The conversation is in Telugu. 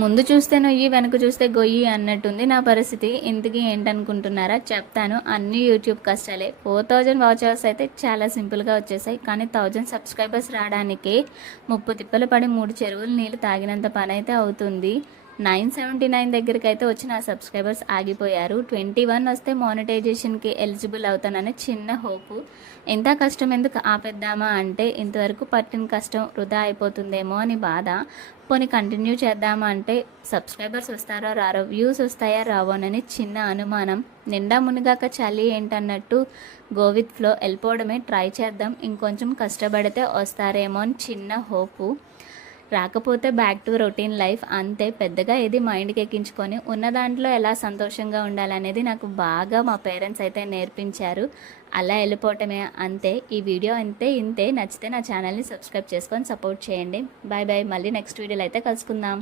ముందు చూస్తే నొయ్యి వెనక చూస్తే గొయ్యి అన్నట్టుంది నా పరిస్థితి. ఇంతకీ ఏంటనుకుంటున్నారా? చెప్తాను. అన్ని యూట్యూబ్ కష్టాలే. 4000 వాచ్ అవర్స్ అయితే చాలా సింపుల్గా వచ్చేసాయి, కానీ 1000 సబ్స్క్రైబర్స్ రావడానికి ముప్పు తిప్పలు పడి 3 చెరువులు నీళ్ళు తాగినంత పని అయితే అవుతుంది. 979 దగ్గరికి అయితే వచ్చి నా సబ్స్క్రైబర్స్ ఆగిపోయారు. 21 వస్తే మానిటైజేషన్కి ఎలిజిబుల్ అవుతానని చిన్న హోపు. ఎంత కష్టం ఎందుకు ఆపేద్దామా అంటే ఇంతవరకు పట్టిన కష్టం వృధా అయిపోతుందేమో అని బాధ. పోనీ కంటిన్యూ చేద్దామా అంటే సబ్స్క్రైబర్స్ వస్తారో రారో, వ్యూస్ వస్తాయా రావోనని చిన్న అనుమానం. నిండా మునిగాక చలి ఏంటన్నట్టు గో విత్ ఫ్లో వెళ్ళిపోవడమే ట్రై చేద్దాం. ఇంకొంచెం కష్టపడితే వస్తారేమో అని చిన్న హోపు. రాకపోతే బ్యాక్ టు రొటీన్ లైఫ్ అంతే. పెద్దగా ఏది మైండ్కి ఎక్కించుకొని ఉన్న దాంట్లో ఎలా సంతోషంగా ఉండాలనేది నాకు బాగా మా పేరెంట్స్ అయితే నేర్పించారు. అలా వెళ్ళిపోవటమే అంతే. ఈ వీడియో అంతే ఇంతే. నచ్చితే నా ఛానల్ని సబ్స్క్రైబ్ చేసుకొని సపోర్ట్ చేయండి. Bye bye. మళ్ళీ నెక్స్ట్ వీడియోలో అయితే కలుసుకుందాం.